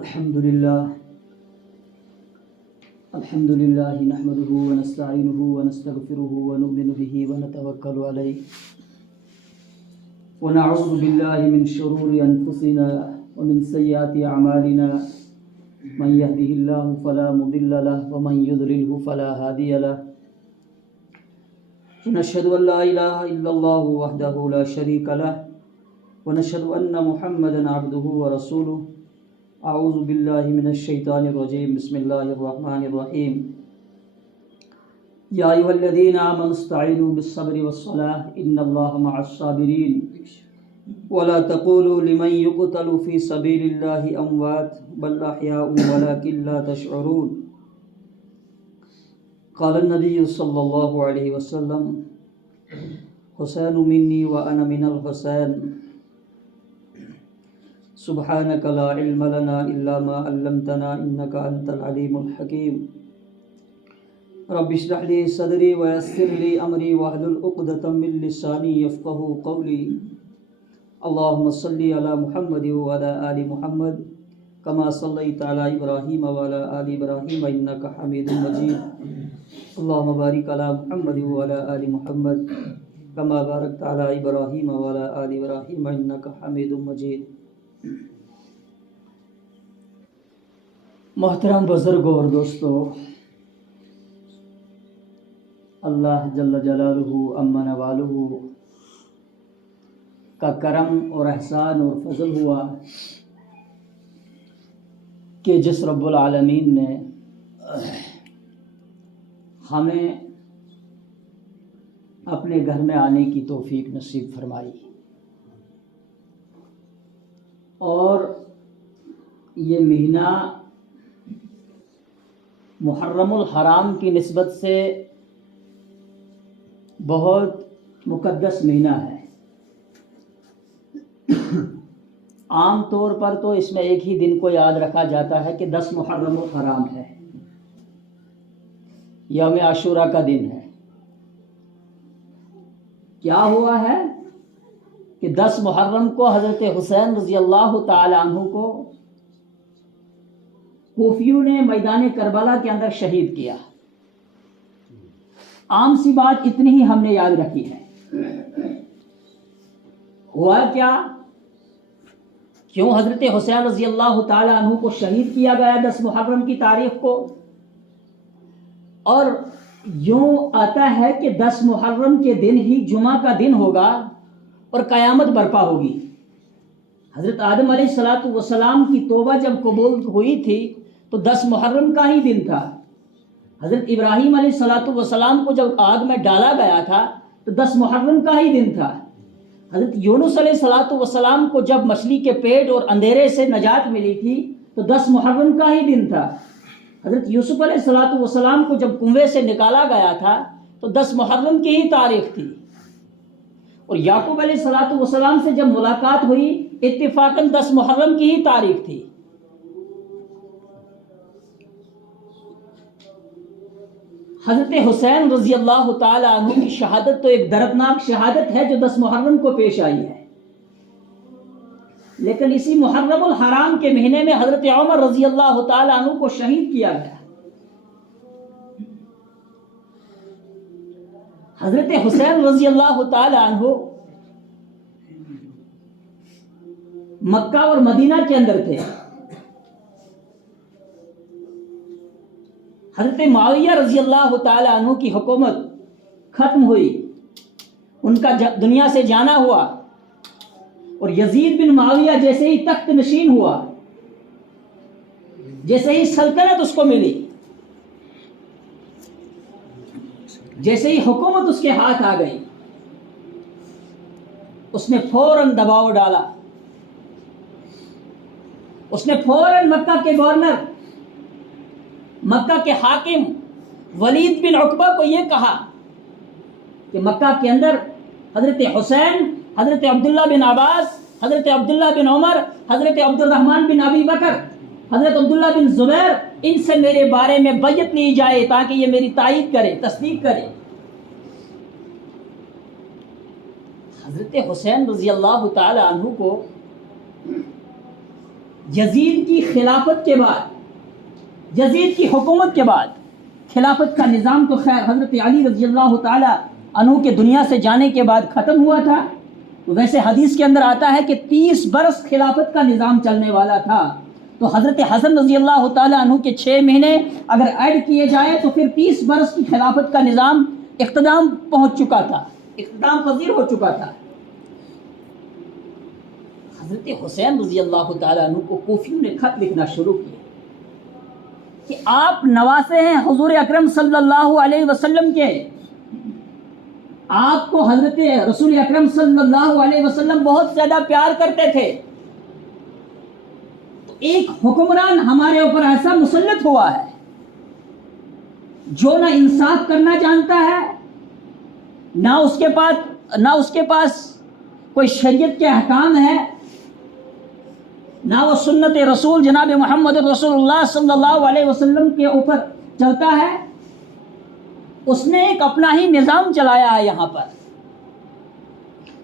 الحمد لله نحمده ونستعينه ونستغفره ونؤمن به ونتوكل عليه ونعوذ بالله من شرور أنفسنا ومن سيئات أعمالنا من يهده الله فلا مضل له ومن يضلله فلا هادي له ونشهد أن لا إله إلا الله وحده لا شريك له ونشهد أن محمدا عبده ورسوله. اعوذ باللہ من الشیطان الرجیم. بسم اللہ الرحمن الرحیم. یا ایھا الذین آمنوا استعینوا بالصبر والصلاۃ ان اللہ مع الصابرین ولا تقولوا لمن يقتل في سبيل الله اموات بل احیاء ولكن لا تشعرون. قال النبی صلی اللہ علیہ وسلم حسین منی وانا من الحسین سبحانك لا علم لنا إلا ما علمتنا إنك أنت العليم الحكيم. رب اشرح لي صدري ويسر لي أمري واحلل عقدة من لساني يفقهوا قولي. اللهم صل على محمد وعلى آل محمد كما صليت على إبراهيم وعلى آل إبراهيم إنك حميد مجيد. اللهم بارك على محمد وعلى آل محمد كما باركت على إبراهيم وعلى آل إبراهيم إنك حميد مجيد. محترم بزرگوں اور دوستو، اللہ جل جلالہ عما نوالہ کا کرم اور احسان اور فضل ہوا کہ جس رب العالمین نے ہمیں اپنے گھر میں آنے کی توفیق نصیب فرمائی اور یہ مہینہ محرم الحرام کی نسبت سے بہت مقدس مہینہ ہے. عام طور پر تو اس میں ایک ہی دن کو یاد رکھا جاتا ہے کہ 10 محرم الحرام ہے، یوم عاشوراء کا دن ہے. کیا ہوا ہے کہ 10 محرم کو حضرت حسین رضی اللہ تعالی عنہ کو کوفیوں نے میدان کربلا کے اندر شہید کیا. عام سی بات اتنی ہی ہم نے یاد رکھی ہے. ہوا کیا؟ کیوں حضرت حسین رضی اللہ تعالی عنہ کو شہید کیا گیا 10 محرم کی تاریخ کو؟ اور یوں آتا ہے کہ 10 محرم کے دن ہی جمعہ کا دن ہوگا اور قیامت برپا ہوگی. حضرت آدم علیہ السلام کی توبہ جب قبول ہوئی تھی تو 10 محرم کا ہی دن تھا. حضرت ابراہیم علیہ السلام کو جب آگ میں ڈالا گیا تھا تو 10 محرم کا ہی دن تھا. حضرت یونس علیہ السلام کو جب مچھلی کے پیٹ اور اندھیرے سے نجات ملی تھی تو 10 محرم کا ہی دن تھا. حضرت یوسف علیہ السلام کو جب کنویں سے نکالا گیا تھا تو 10 محرم کی ہی تاریخ تھی. اور یعقوب علیہ السلام سے جب ملاقات ہوئی اتفاقاً 10 محرم کی ہی تاریخ تھی. حضرت حسین رضی اللہ تعالی عنہ کی شہادت تو ایک دردناک شہادت ہے جو 10 محرم کو پیش آئی ہے. لیکن اسی محرم الحرام کے مہینے میں حضرت عمر رضی اللہ تعالی عنہ کو شہید کیا گیا. حضرت حسین رضی اللہ تعالی عنہ مکہ اور مدینہ کے اندر تھے. حضرت معاویہ رضی اللہ تعالی عنہ کی حکومت ختم ہوئی، ان کا دنیا سے جانا ہوا اور یزید بن معاویہ جیسے ہی تخت نشین ہوا، جیسے ہی سلطنت اس کو ملی، جیسے ہی حکومت اس کے ہاتھ آ گئی، اس نے فوراً دباؤ ڈالا. اس نے فوراً مکہ کے گورنر، مکہ کے حاکم ولید بن عقبہ کو یہ کہا کہ مکہ کے اندر حضرت حسین، حضرت عبداللہ بن عباس، حضرت عبداللہ بن عمر، حضرت عبد الرحمن بن ابی بکر، حضرت عبداللہ بن زبیر، ان سے میرے بارے میں بیعت لی جائے تاکہ یہ میری تائید کرے، تصدیق کرے. حضرت حسین رضی اللہ تعالی عنہ کو یزید کی خلافت کے بعد، یزید کی حکومت کے بعد خلافت کا نظام تو خیر حضرت علی رضی اللہ تعالی عنہ کے دنیا سے جانے کے بعد ختم ہوا تھا. ویسے حدیث کے اندر آتا ہے کہ 30 برس خلافت کا نظام چلنے والا تھا. تو حضرت حسن رضی اللہ تعالی عنہ کے 6 مہینے اگر ایڈ کیے جائے تو پھر 30 برس کی خلافت کا نظام اختتام پہنچ چکا تھا، اختتام پذیر ہو چکا تھا. حضرت حسین رضی اللہ تعالی عنہ کو کوفیوں نے خط لکھنا شروع کیا کہ آپ نواسے ہیں حضور اکرم صلی اللہ علیہ وسلم کے، آپ کو حضرت رسول اکرم صلی اللہ علیہ وسلم بہت زیادہ پیار کرتے تھے. تو ایک حکمران ہمارے اوپر ایسا مسلط ہوا ہے جو نہ انصاف کرنا جانتا ہے، نہ اس کے پاس کوئی شریعت کے احکام ہے، نہ وہ سنت رسول جناب محمد رسول اللہ صلی اللہ علیہ وسلم کے اوپر چلتا ہے. اس نے ایک اپنا ہی نظام چلایا ہے یہاں پر،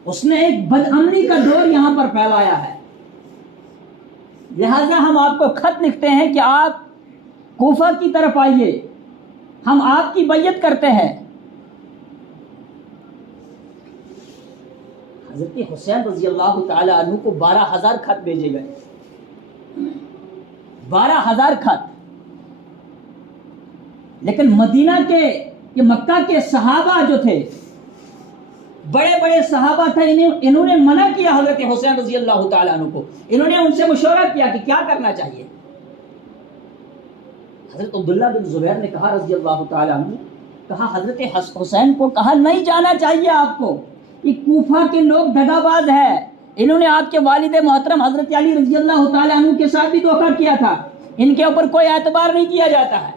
اس نے ایک بدامنی کا دور یہاں پر پھیلایا ہے. لہذا ہم آپ کو خط لکھتے ہیں کہ آپ کوفہ کی طرف آئیے، ہم آپ کی بیعت کرتے ہیں. حضرت حسین رضی اللہ تعالی عنہ کو 12,000 خط بھیجے گئے، 12,000 خط. لیکن مدینہ کے یہ مکہ کے صحابہ جو تھے، بڑے بڑے صحابہ تھے، انہوں نے منع کیا حضرت حسین رضی اللہ تعالی عنہ کو. انہوں نے ان سے مشورہ کیا کہ کیا کرنا چاہیے. حضرت عبداللہ بن زبیر نے کہا رضی اللہ تعالی عنہ، کہا حضرت حسین کو کہا نہیں جانا چاہیے آپ کو، یہ کوفہ کے لوگ دغا باز ہے، انہوں نے آپ کے والد محترم حضرت علی رضی اللہ تعالی عنہ کے ساتھ بھی دھوکہ کیا تھا، ان کے اوپر کوئی اعتبار نہیں کیا جاتا ہے.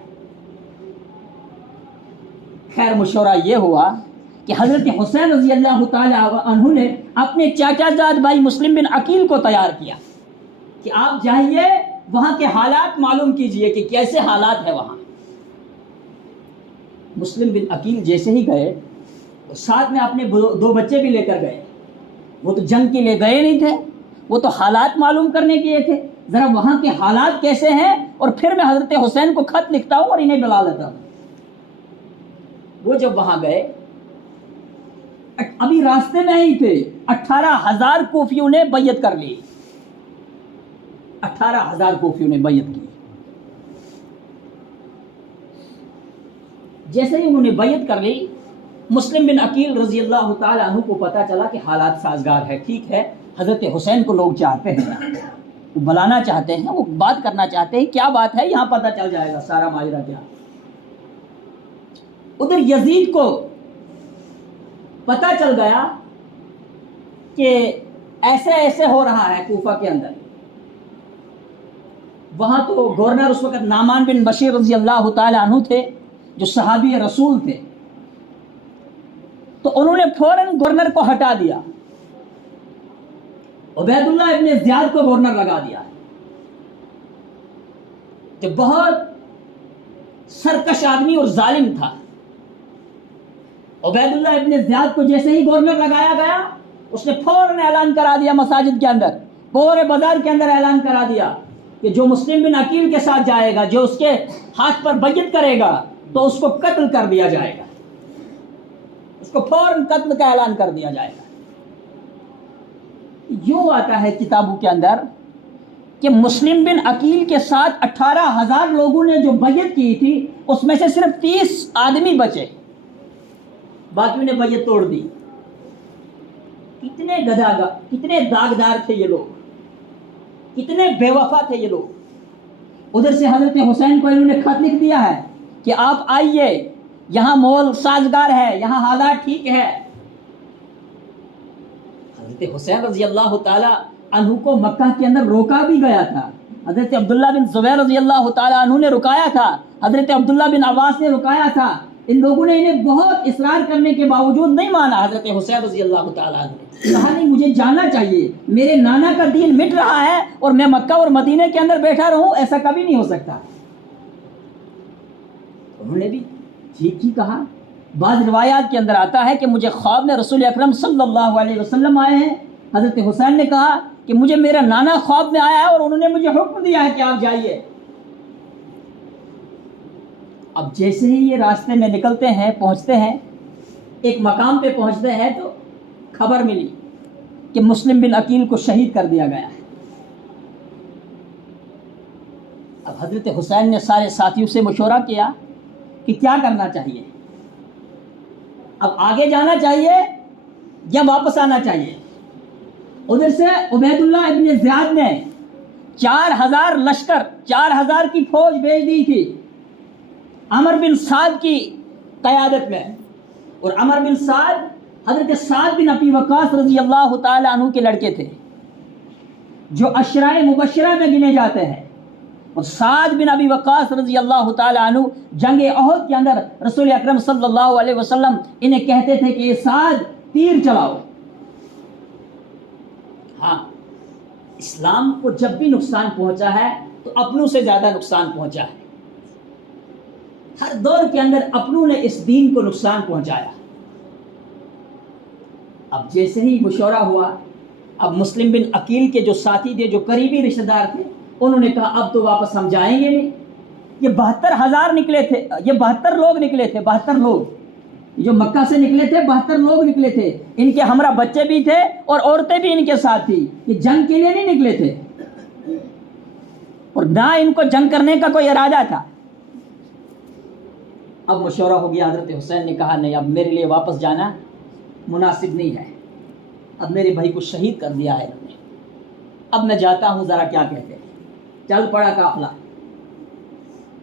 خیر مشورہ یہ ہوا کہ حضرت حسین رضی اللہ تعالی عنہ نے اپنے چاچا زاد بھائی مسلم بن عقیل کو تیار کیا کہ آپ جائیے وہاں کے حالات معلوم کیجئے کہ کیسے حالات ہے وہاں. مسلم بن عقیل جیسے ہی گئے، ساتھ میں اپنے 2 بچے بھی لے کر گئے. وہ تو جنگ کے لیے گئے نہیں تھے، وہ تو حالات معلوم کرنے کے لیے تھے، ذرا وہاں کے حالات کیسے ہیں اور پھر میں حضرت حسین کو خط لکھتا ہوں اور انہیں بلا لیتا ہوں. وہ جب وہاں گئے، ابھی راستے میں ہی تھے، 18,000 کوفیوں نے بیعت کر لی، 18,000 کوفیوں نے بیعت کی. جیسے ہی انہوں نے بیعت کر لی، مسلم بن عقیل رضی اللہ تعالی عنہ کو پتا چلا کہ حالات سازگار ہے، ٹھیک ہے، حضرت حسین کو لوگ چاہتے ہیں، وہ بلانا چاہتے ہیں، وہ بات کرنا چاہتے ہیں، کیا بات ہے یہاں پتا چل جائے گا سارا ماجرا کیا. ادھر یزید کو پتا چل گیا کہ ایسے ایسے ہو رہا ہے کوفہ کے اندر. وہاں تو گورنر اس وقت نعمان بن بشیر رضی اللہ تعالی عنہ تھے جو صحابی رسول تھے. تو انہوں نے فوراً گورنر کو ہٹا دیا، عبید اللہ ابن زیاد کو گورنر لگا دیا، جو بہت سرکش آدمی اور ظالم تھا. عبید اللہ ابن زیاد کو جیسے ہی گورنر لگایا گیا، اس نے فوراً اعلان کرا دیا مساجد کے اندر، پورے بازار کے اندر اعلان کرا دیا کہ جو مسلم بن عقیل کے ساتھ جائے گا، جو اس کے ہاتھ پر بیعت کرے گا تو اس کو قتل کر دیا جائے گا، اس کو فوراً قتل کا اعلان کر دیا جائے گا. یوں آتا ہے کتابوں کے اندر کہ مسلم بن عقیل کے ساتھ 18,000 لوگوں نے جو بیعت کی تھی، اس میں سے صرف 30 آدمی بچے، باقیوں نے بیعت توڑ دی. کتنے داغدار تھے یہ لوگ، کتنے بے وفا تھے یہ لوگ. ادھر سے حضرت حسین کو انہوں نے خط لکھ دیا ہے کہ آپ آئیے، یہاں ماحول سازگار ہے، یہاں حالات ٹھیک ہے. حضرت حسین رضی اللہ تعالی عنہ کو مکہ کے اندر روکا بھی گیا تھا. حضرت عبداللہ بن زبیر رضی اللہ تعالی عنہ نے رکایا تھا، حضرت عبداللہ بن عباس نے رکایا تھا. ان لوگوں نے انہیں بہت اصرار کرنے کے باوجود نہیں مانا. حضرت حسین رضی اللہ تعالی عنہ نے کہا نہیں، مجھے جانا چاہیے، میرے نانا کا دین مٹ رہا ہے اور میں مکہ اور مدینے کے اندر بیٹھا رہوں، ایسا کبھی نہیں ہو سکتا. انہوں نے بھی ٹھیک ہی کہا. بعض روایات کے اندر آتا ہے کہ مجھے خواب میں رسول اکرم صلی اللہ علیہ وسلم آئے ہیں. حضرت حسین نے کہا کہ مجھے میرا نانا خواب میں آیا ہے اور انہوں نے مجھے حکم دیا ہے کہ آپ جائیے۔ اب جیسے ہی یہ راستے میں نکلتے ہیں، پہنچتے ہیں، ایک مقام پہ پہنچتے ہیں تو خبر ملی کہ مسلم بن عقیل کو شہید کر دیا گیا ہے۔ اب حضرت حسین نے سارے ساتھیوں سے مشورہ کیا کہ کیا کرنا چاہیے، اب آگے جانا چاہیے یا واپس آنا چاہیے۔ ادھر سے عبید اللہ ابن زیاد نے 4000 لشکر، 4000 کی فوج بھیج دی تھی عمر بن سعد کی قیادت میں، اور عمر بن سعد حضرت سعد بن ابی وقاص رضی اللہ تعالی عنہ کے لڑکے تھے جو عشرۂ مبشرہ میں گنے جاتے ہیں، اور سعد بن ابی وقاص رضی اللہ تعالی عنہ جنگ احد کے اندر رسول اکرم صلی اللہ علیہ وسلم انہیں کہتے تھے کہ یہ سعد تیر چلاؤ۔ ہاں، اسلام کو جب بھی نقصان پہنچا ہے تو اپنوں سے زیادہ نقصان پہنچا ہے۔ ہر دور کے اندر اپنوں نے اس دین کو نقصان پہنچایا۔ اب جیسے ہی مشورہ ہوا، اب مسلم بن عقیل کے جو ساتھی تھے، جو قریبی رشتہ دار تھے، انہوں نے کہا اب تو واپس ہم جائیں گے نہیں۔ یہ 72,000 نکلے تھے، یہ 72 لوگ نکلے تھے، 72 لوگ جو مکہ سے نکلے تھے، 72 لوگ نکلے تھے، ان کے ہمراہ بچے بھی تھے اور عورتیں بھی ان کے ساتھ تھی۔ یہ جنگ کے لیے نہیں نکلے تھے اور نہ ان کو جنگ کرنے کا کوئی ارادہ تھا۔ اب مشورہ ہو گیا، حضرت حسین نے کہا نہیں، اب میرے لیے واپس جانا مناسب نہیں ہے، اب میرے بھائی کو شہید کر دیا ہے انہوں نے، اب میں جاتا ہوں، ذرا کیا کہتے ہیں۔ چل پڑا قافلہ۔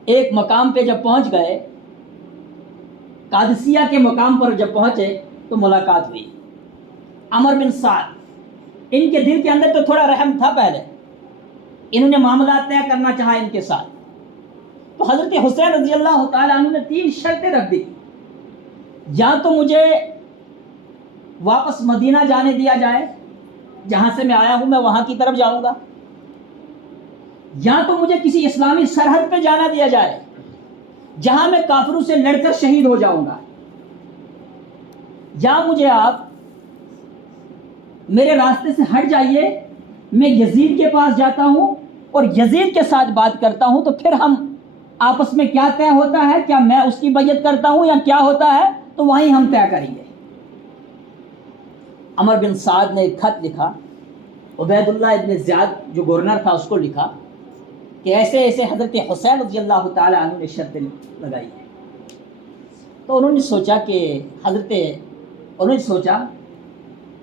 ایک مقام پہ جب پہنچ گئے، قادسیہ کے مقام پر جب پہنچے تو ملاقات ہوئی۔ عمر بن سعد، ان کے دل کے اندر تو تھوڑا رحم تھا، پہلے انہوں نے معاملات طے کرنا چاہا ان کے ساتھ، تو حضرت حسین رضی اللہ تعالیٰ عنہ نے 3 شرطیں رکھ دی۔ یا تو مجھے واپس مدینہ جانے دیا جائے، جہاں سے میں آیا ہوں میں وہاں کی طرف جاؤں گا، یا تو مجھے کسی اسلامی سرحد پہ جانا دیا جائے جہاں میں کافروں سے لڑ کر شہید ہو جاؤں گا، یا مجھے آپ میرے راستے سے ہٹ جائیے، میں یزید کے پاس جاتا ہوں اور یزید کے ساتھ بات کرتا ہوں، تو پھر ہم آپس میں کیا طے ہوتا ہے، کیا میں اس کی بیعت کرتا ہوں یا کیا ہوتا ہے، تو وہیں ہم طے کریں گے۔ عمر بن سعد نے ایک خط لکھا، عبید اللہ ابن زیاد جو گورنر تھا اس کو لکھا کہ ایسے ایسے حضرت حسین رضی اللہ تعالی عنہ نے شرط لگائی ہے۔ تو انہوں نے سوچا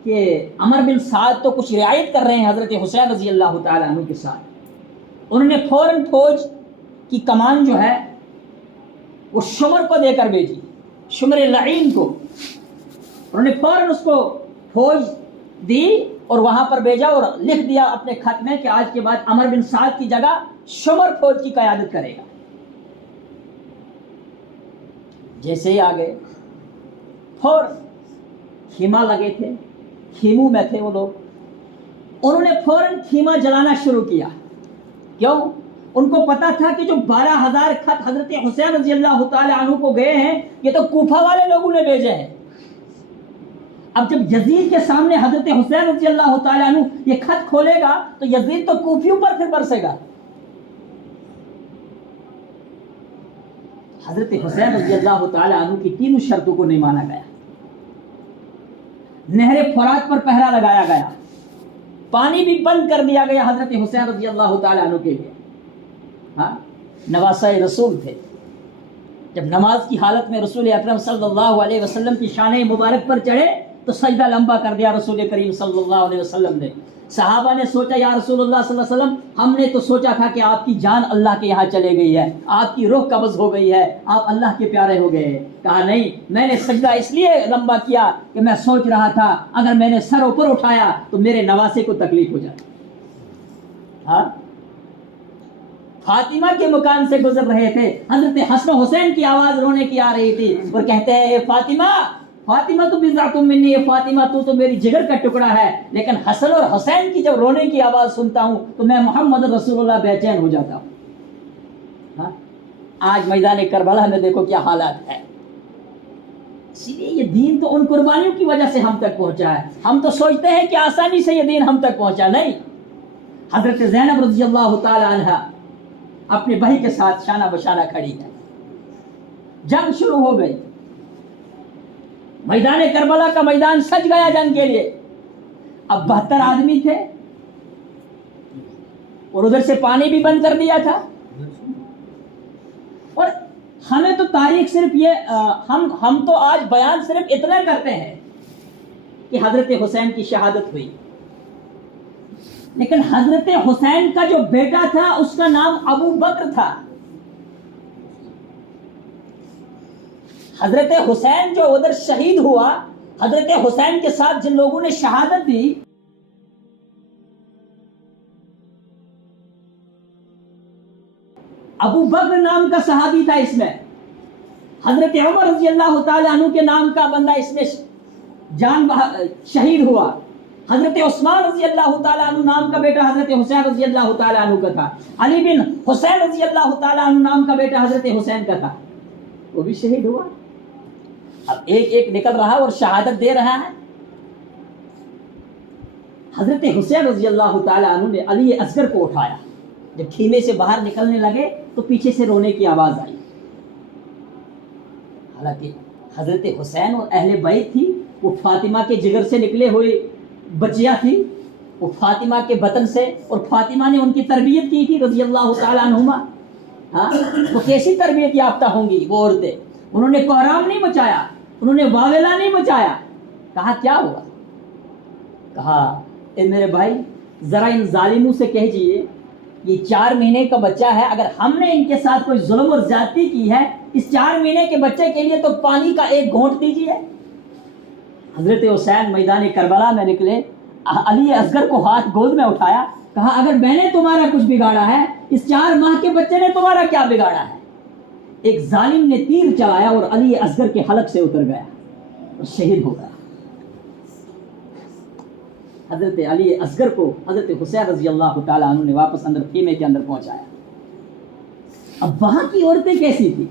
کہ عمر بن سعد تو کچھ رعایت کر رہے ہیں حضرت حسین رضی اللہ تعالی عنہ کے ساتھ۔ انہوں نے فوراً فوج کی کمان جو ہے وہ شمر کو دے کر بھیجی، شمر لعین کو انہوں نے فوراً اس کو فوج دی اور وہاں پر بھیجا اور لکھ دیا اپنے خط میں کہ آج کے بعد عمر بن سعد کی جگہ شمر فوج کی قیادت کرے گا۔ جیسے ہی آگے فوراً خیمہ لگے تھے، خیموں میں تھے وہ لوگ، انہوں نے فوراً خیمہ جلانا شروع کیا۔ کیوں؟ ان کو پتا تھا کہ جو 12,000 خط حضرت حسین رضی اللہ تعالی عنہ کو گئے ہیں یہ تو کوفہ والے لوگوں نے بھیجے ہیں۔ اب جب یزید کے سامنے حضرت حسین رضی اللہ تعالی عنہ یہ خط کھولے گا تو یزید تو کوفیوں پر پھر برسے گا۔ حضرت حسین رضی اللہ تعالی عنہ کی 3 شرطوں کو نہیں مانا گیا۔ نہر فرات پر پہرا لگایا گیا، پانی بھی بند کر دیا گیا حضرت حسین رضی اللہ تعالی عنہ کے لیے۔ ہاں، نواسہ رسول تھے، جب نماز کی حالت میں رسول اکرم صلی اللہ علیہ وسلم کی شان مبارک پر چڑھے تو سجدہ لمبا کر دیا رسول کریم صلی اللہ علیہ وسلم نے۔ صحابہ نے سوچا یا رسول اللہ صلی اللہ علیہ وسلم، ہم نے تو سوچا تھا کہ آپ کی جان اللہ کے یہاں چلے گئی ہے، آپ کی روح قبض ہو گئی ہے، آپ اللہ کے پیارے ہو گئے۔ کہا نہیں، میں نے سجدہ اس لیے لمبا کیا کہ میں سوچ رہا تھا اگر میں نے سر اوپر اٹھایا تو میرے نواسے کو تکلیف ہو جائے۔ ہاں، فاطمہ کے مکان سے گزر رہے تھے، حضرت حسن و حسین کی آواز رونے کی آ رہی تھی اور کہتے ہیں اے فاطمہ، فاطمہ تو بضعۃ منی، فاطمہ تو میری جگر کا ٹکڑا ہے، لیکن حسن اور حسین کی جب رونے کی آواز سنتا ہوں تو میں محمد رسول اللہ بے چین ہو جاتا ہوں۔ ہاں، آج میدان کربلا میں دیکھو کیا حالات ہے۔ اسی لیے یہ دین تو ان قربانیوں کی وجہ سے ہم تک پہنچا ہے۔ ہم تو سوچتے ہیں کہ آسانی سے یہ دین ہم تک پہنچا، نہیں، حضرت زینب رضی اللہ تعالی عنہ اپنے بھائی کے ساتھ شانہ بشانہ کھڑی ہے. جنگ شروع ہو گئی. میدان کربلا کا میدان سج گیا جنگ کے لیے. اب 72 آدمی تھے اور ادھر سے پانی بھی بند کر دیا تھا. اور ہمیں تو تاریخ صرف یہ ہم تو آج بیان صرف اتنا کرتے ہیں کہ حضرت حسین کی شہادت ہوئی، لیکن حضرت حسین کا جو بیٹا تھا اس کا نام ابو بکر تھا. حضرت حسین جو ادھر شہید ہوا، حضرت حسین کے ساتھ جن لوگوں نے شہادت دی، ابو بکر نام کا صحابی تھا. اس میں حضرت عمر رضی اللہ تعالی عنہ کے نام کا بندہ اس میں شہید ہوا. حضرت عثمان رضی اللہ تعالی عنہ نام کا بیٹا حضرت حسین رضی اللہ تعالی عنہ کا تھا. علی بن حسین رضی اللہ تعالی عنہ نام کا بیٹا حضرت حسین کا تھا، وہ بھی شہید ہوا. اب ایک ایک نکل رہا اور شہادت دے رہا ہے. حضرت حسین رضی اللہ تعالی عنہ نے علی اصغر کو اٹھایا. جب خیمے سے باہر نکلنے لگے تو پیچھے سے رونے کی آواز آئی. حالانکہ حضرت حسین اور اہل بیت تھی، وہ فاطمہ کے جگر سے نکلے ہوئے بچیاں تھی، وہ فاطمہ کے بطن سے، اور فاطمہ نے ان کی تربیت کی تھی رضی اللہ تعالی عنہما. ہاں، وہ کیسی تربیت یافتہ ہوں گی وہ عورتیں. انہوں نے کوہرام نہیں مچایا، انہوں نے واویلا نہیں مچایا. کہا کیا ہوا؟ کہا اے میرے بھائی ذرا ان ظالموں سے کہیے یہ 4 مہینے کا بچہ ہے، اگر ہم نے ان کے ساتھ کوئی ظلم اور زیادتی کی ہے، اس 4 مہینے کے بچے کے لیے تو پانی کا ایک گھونٹ دیجیے. حضرت حسین میدان کربلا میں نکلے، علی اصغر کو ہاتھ گود میں اٹھایا، کہا اگر میں نے تمہارا کچھ بگاڑا ہے، اس 4 ماہ کے بچے نے تمہارا کیا بگاڑا ہے؟ ایک ظالم نے تیر چلایا اور علی اصغر کے حلق سے اتر گیا اور شہید ہو گیا. حضرت علی اصغر کو حضرت حسین رضی اللہ تعالی عنہ نے واپس اندر خیمے کے اندر پہنچایا. اب وہاں کی عورتیں کیسی تھی؟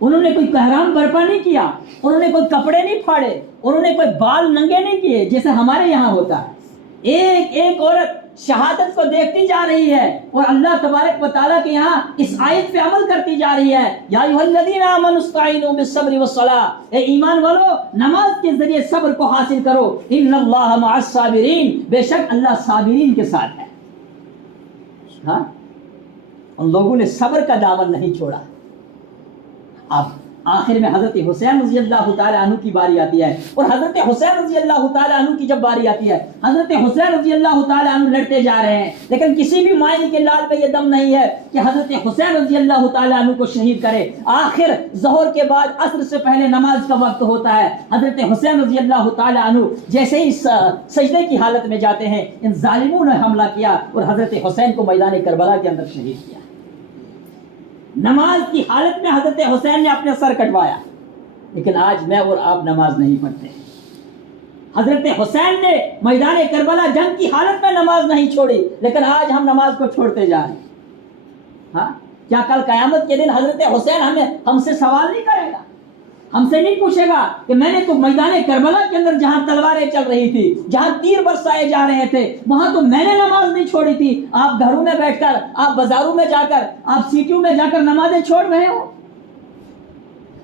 انہوں نے کوئی کہرام برپا نہیں کیا، انہوں نے کوئی کپڑے نہیں پھاڑے، انہوں نے کوئی بال ننگے نہیں کیے جیسے ہمارے یہاں ہوتا ہے. ایک ایک عورت شہادت کو دیکھتی جا رہی ہے اور اللہ تبارک و تعالیٰ کے یہاں اس آیت پہ عمل کرتی جا رہی ہے. یا ایھا الذین آمنوا استعینوا بالصبر والصلاۃ، اے ایمان والو نماز کے ذریعے صبر کو حاصل کرو. ان اللہ مع الصابرین، بے شک اللہ صابرین کے ساتھ ہے. ہاں، ان لوگوں نے صبر کا دامن نہیں چھوڑا. اب آخر میں حضرت حسین رضی اللہ تعالی عنہ کی باری آتی ہے، اور حضرت حسین رضی اللہ تعالی عنہ کی جب باری آتی ہے، حضرت حسین رضی اللہ تعالی عنہ لڑتے جا رہے ہیں، لیکن کسی بھی مائل کے لال میں یہ دم نہیں ہے کہ حضرت حسین رضی اللہ تعالی عنہ کو شہید کرے. آخر ظہر کے بعد عصر سے پہلے نماز کا وقت ہوتا ہے. حضرت حسین رضی اللہ تعالی عنہ جیسے ہی سجدے کی حالت میں جاتے ہیں، ان ظالموں نے حملہ کیا اور حضرت حسین کو میدان کربلا کے اندر شہید کیا. نماز کی حالت میں حضرت حسین نے اپنے سر کٹوایا. لیکن آج میں اور آپ نماز نہیں پڑھتے. حضرت حسین نے میدان کربلا جنگ کی حالت میں نماز نہیں چھوڑی، لیکن آج ہم نماز کو چھوڑتے جا رہے ہیں. ہاں، کیا کل قیامت کے دن حضرت حسین ہم سے سوال نہیں کرے گا؟ ہم سے نہیں پوچھے گا کہ میں نے تو میدان کربلا کے اندر جہاں تلواریں چل رہی تھی، جہاں تیر برسائے جا رہے تھے، وہاں تو میں نے نماز نہیں چھوڑی تھی. آپ گھروں میں بیٹھ کر، آپ بازاروں میں جا کر، آپ سیٹیوں میں جا کر نمازیں چھوڑ رہے ہو.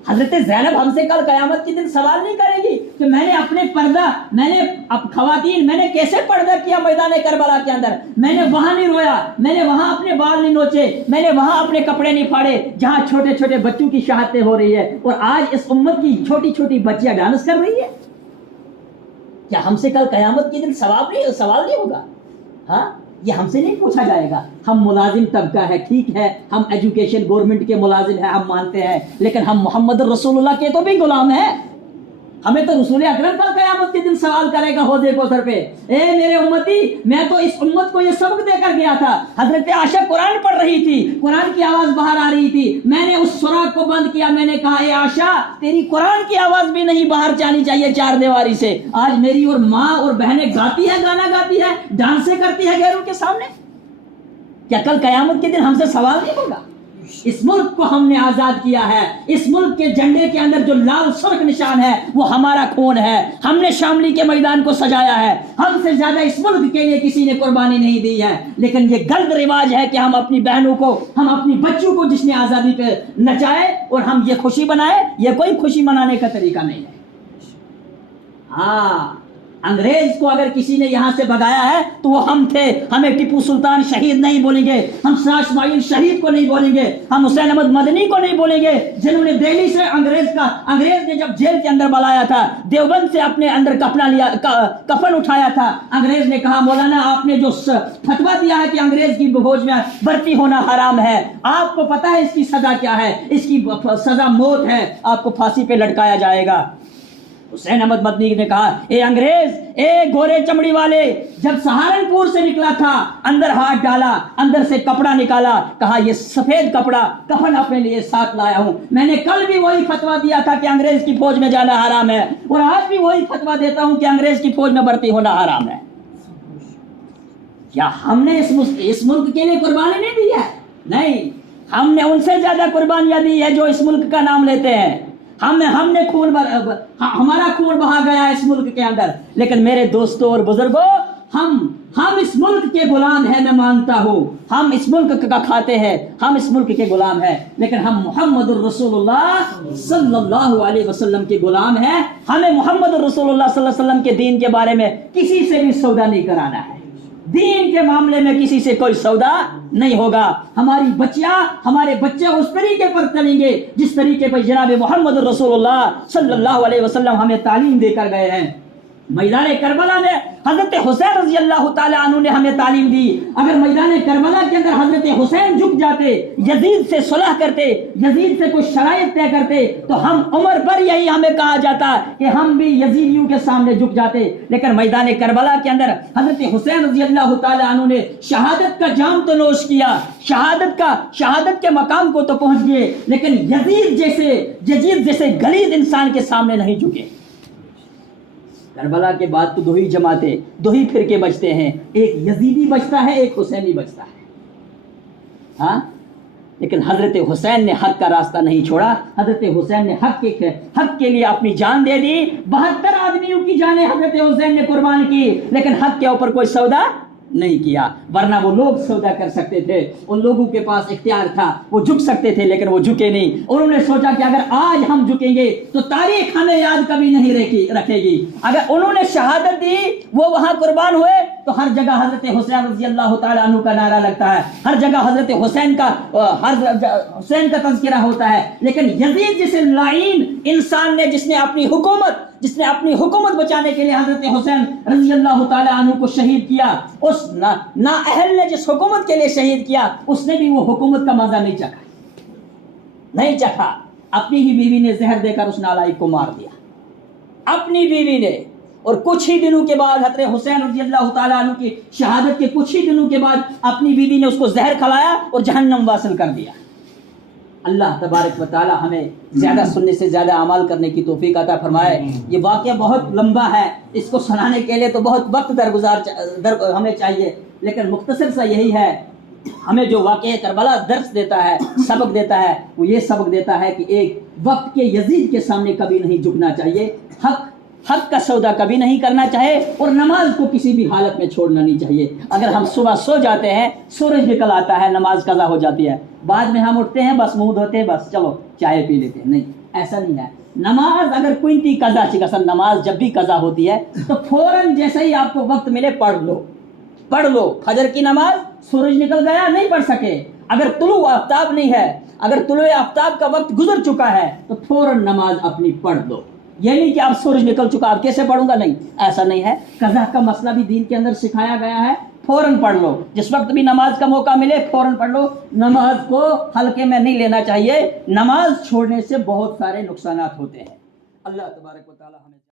حضرت زینب ہم سے کل قیامت کے دن سوال نہیں کرے گی کہ میں نے اپنے پردہ، میں نے خواتین، میں نے کیسے پردہ کیا میدان کربلا کے اندر، میں نے وہاں نہیں رویا، میں نے وہاں اپنے بال نہیں نوچے، میں نے وہاں اپنے کپڑے نہیں پھاڑے جہاں چھوٹے چھوٹے بچوں کی شہادتیں ہو رہی ہے، اور آج اس امت کی چھوٹی چھوٹی بچیاں ڈانس کر رہی ہے. کیا ہم سے کل قیامت کے دن سوال نہیں ہوگا؟ ہاں، یہ ہم سے نہیں پوچھا جائے گا. ہم ملازم طبقہ ہے، ٹھیک ہے، ہم ایجوکیشن گورنمنٹ کے ملازم ہیں، ہم مانتے ہیں، لیکن ہم محمد رسول اللہ کے تو بھی غلام ہیں. ہمیں تو رسول اکرم کا قیامت کے دن سوال کرے گا حوضے کو سر پہ. اے میرے امتی، میں تو اس امت کو یہ سبق دے کر گیا تھا. حضرت عائشہ قرآن پڑھ رہی تھی، قرآن کی آواز باہر آ رہی تھی، میں نے اس سراغ کو بند کیا. میں نے کہا اے عائشہ، تیری قرآن کی آواز بھی نہیں باہر جانی چاہیے چار دیواری سے. آج میری اور ماں اور بہنیں گاتی ہے، گانا گاتی ہے، ڈانسیں کرتی ہے غیروں کے سامنے. کیا کل قیامت کے دن ہم سے سوال نہیں ہوگا؟ اس ملک کو ہم نے آزاد کیا ہے. اس ملک کے جھنڈے کے اندر جو لال سرخ نشان ہے وہ ہمارا خون ہے. ہم نے شاملی کے میدان کو سجایا ہے. ہم سے زیادہ اس ملک کے لیے کسی نے قربانی نہیں دی ہے. لیکن یہ غلط رواج ہے کہ ہم اپنی بہنوں کو, ہم اپنی بچوں کو جس نے آزادی پہ نچائے اور ہم یہ خوشی بنائے. یہ کوئی خوشی منانے کا طریقہ نہیں ہے. ہاں, انگریز کو اگر کسی نے یہاں سے بگایا ہے تو وہ ہم تھے. ہمیں ٹیپو سلطان شہید نہیں بولیں گے, ہم شاہ اسماعیل شہید کو نہیں بولیں گے, ہم حسین احمد مدنی کو نہیں بولیں گے, جنہوں نے دہلی سے انگریز نے جب جیل کے اندر بلایا تھا, دیوبند سے اپنے اندر کفن اٹھایا تھا. انگریز نے کہا مولانا آپ نے جو فتویٰ دیا ہے کہ انگریز کی فوج میں بھرتی ہونا حرام ہے, آپ کو پتا ہے اس کی سزا کیا ہے؟ اس کی سزا موت ہے, آپ کو پھانسی پہ لٹکایا جائے گا. حسین احمد مدنی نے کہا اے انگریز, اے گورے چمڑی والے, جب سہارنپور سے نکلا تھا اندر ہاتھ ڈالا, اندر سے کپڑا نکالا, کہا یہ سفید کپڑا کفن اپنے لیے ساتھ لایا ہوں. میں نے کل بھی وہی فتویٰ دیا تھا کہ انگریز کی فوج میں جانا حرام ہے, اور آج بھی وہی فتویٰ دیتا ہوں کہ انگریز کی فوج میں بھرتی ہونا حرام ہے. کیا ہم نے اس ملک کے لیے قربانی نہیں دی ہے؟ نہیں, ہم نے ان سے زیادہ قربانیاں دی ہے جو اس ملک کا نام لیتے ہیں. ہم نے ہمارا خون بہا گیا اس ملک کے اندر. لیکن میرے دوستوں اور بزرگوں, ہم اس ملک کے غلام ہیں. میں مانتا ہوں ہم اس ملک کا کھاتے ہیں, ہم اس ملک کے غلام ہیں, لیکن ہم محمد الرسول اللہ صلی اللہ علیہ وسلم کے غلام ہیں. ہمیں محمد الرسول اللہ صلی اللہ علیہ وسلم کے دین کے بارے میں کسی سے بھی سودا نہیں کرانا ہے. دین کے معاملے میں کسی سے کوئی سودا نہیں ہوگا. ہماری بچیاں, ہمارے بچے اس طریقے پر چلیں گے جس طریقے پر جناب محمد رسول اللہ صلی اللہ علیہ وسلم ہمیں تعلیم دے کر گئے ہیں. میدان کربلا میں حضرت حسین رضی اللہ تعالی عنہ نے ہمیں تعلیم دی. اگر میدان کربلا کے اندر حضرت حسین جھک جاتے, یزید سے صلح کرتے, یزید سے کوئی شرائط طے کرتے, تو ہم عمر پر یہی ہمیں کہا جاتا کہ ہم بھی یزیدیوں کے سامنے جھک جاتے. لیکن میدان کربلا کے اندر حضرت حسین رضی اللہ تعالی عنہ نے شہادت کا جام تو نوش کیا, شہادت کے مقام کو تو پہنچ گئے, لیکن یزید جیسے غلیظ انسان کے سامنے نہیں جھکے. کربلا کے بعد تو دو ہی جماعتیں, دو ہی فرقے بچتے ہیں, ایک یزیدی بچتا ہے, ایک حسینی بچتا ہے. ہاں, لیکن حضرت حسین نے حق کا راستہ نہیں چھوڑا. حضرت حسین نے حق کے لیے اپنی جان دے دی. 72 آدمیوں کی جانیں حضرت حسین نے قربان کی, لیکن حق کے اوپر کوئی سودا نہیں کیا. ورنہ وہ لوگ سودا کر سکتے تھے, ان لوگوں کے پاس اختیار تھا, وہ جھک سکتے تھے, لیکن وہ جھکے نہیں. انہوں نے سوچا کہ اگر آج ہم جھکیں گے تو تاریخ ہمیں یاد کبھی نہیں رکھے گی. اگر انہوں نے شہادت دی, وہ وہاں قربان ہوئے, تو ہر جگہ حضرت حسین رضی اللہ تعالی عنہ کا نعرہ لگتا ہے, ہر جگہ حضرت حسین کا تذکرہ ہوتا ہے. لیکن یزید جیسے لعین انسان نے, جس نے اپنی حکومت بچانے کے لیے حضرت حسین رضی اللہ تعالی عنہ کو شہید کیا, اس نااہل نے جس حکومت کے لیے شہید کیا, اس نے بھی وہ حکومت کا مزہ نہیں چکھا. اپنی ہی بیوی نے زہر دے کر اس نالائق کو مار دیا, اپنی بیوی نے. اور کچھ ہی دنوں کے بعد حضرت حسین رضی اللہ تعالی عنہ کی شہادت کے کچھ ہی دنوں کے بعد اپنی بیوی نے اس کو زہر کھلایا اور جہنم واصل کر دیا. اللہ تبارک و تعالی ہمیں زیادہ سننے سے زیادہ عمل کرنے کی توفیق عطا فرمائے. یہ واقعہ بہت لمبا ہے, اس کو سنانے کے لیے تو بہت وقت ہمیں چاہیے, لیکن مختصر سا یہی ہے. ہمیں جو واقعہ کربلا درس دیتا ہے, سبق دیتا ہے, وہ یہ سبق دیتا ہے کہ ایک وقت کے یزید کے سامنے کبھی نہیں جھکنا چاہیے, حق کا سودا کبھی نہیں کرنا چاہیے, اور نماز کو کسی بھی حالت میں چھوڑنا نہیں چاہیے. اگر ہم صبح سو جاتے ہیں, سورج نکل آتا ہے, نماز قضا ہو جاتی ہے, بعد میں ہم اٹھتے ہیں, بس منہ دھوتے ہیں, بس چلو چائے پی لیتے ہیں. نہیں, ایسا نہیں ہے. نماز اگر کوئی قضا چکسن نماز جب بھی قضا ہوتی ہے تو فوراً جیسے ہی آپ کو وقت ملے پڑھ لو. فجر کی نماز سورج نکل گیا نہیں پڑھ سکے, اگر طلوع آفتاب نہیں ہے, اگر طلوع آفتاب کا وقت گزر چکا ہے تو فوراً نماز اپنی پڑھ دو. یہ نہیں کہ اب سورج نکل چکا اب کیسے پڑھوں گا, نہیں, ایسا نہیں ہے. قضا کا مسئلہ بھی دین کے اندر سکھایا گیا ہے. فوراً پڑھ لو, جس وقت بھی نماز کا موقع ملے فوراً پڑھ لو. نماز کو ہلکے میں نہیں لینا چاہیے. نماز چھوڑنے سے بہت سارے نقصانات ہوتے ہیں. اللہ تبارک و تعالی ہمیں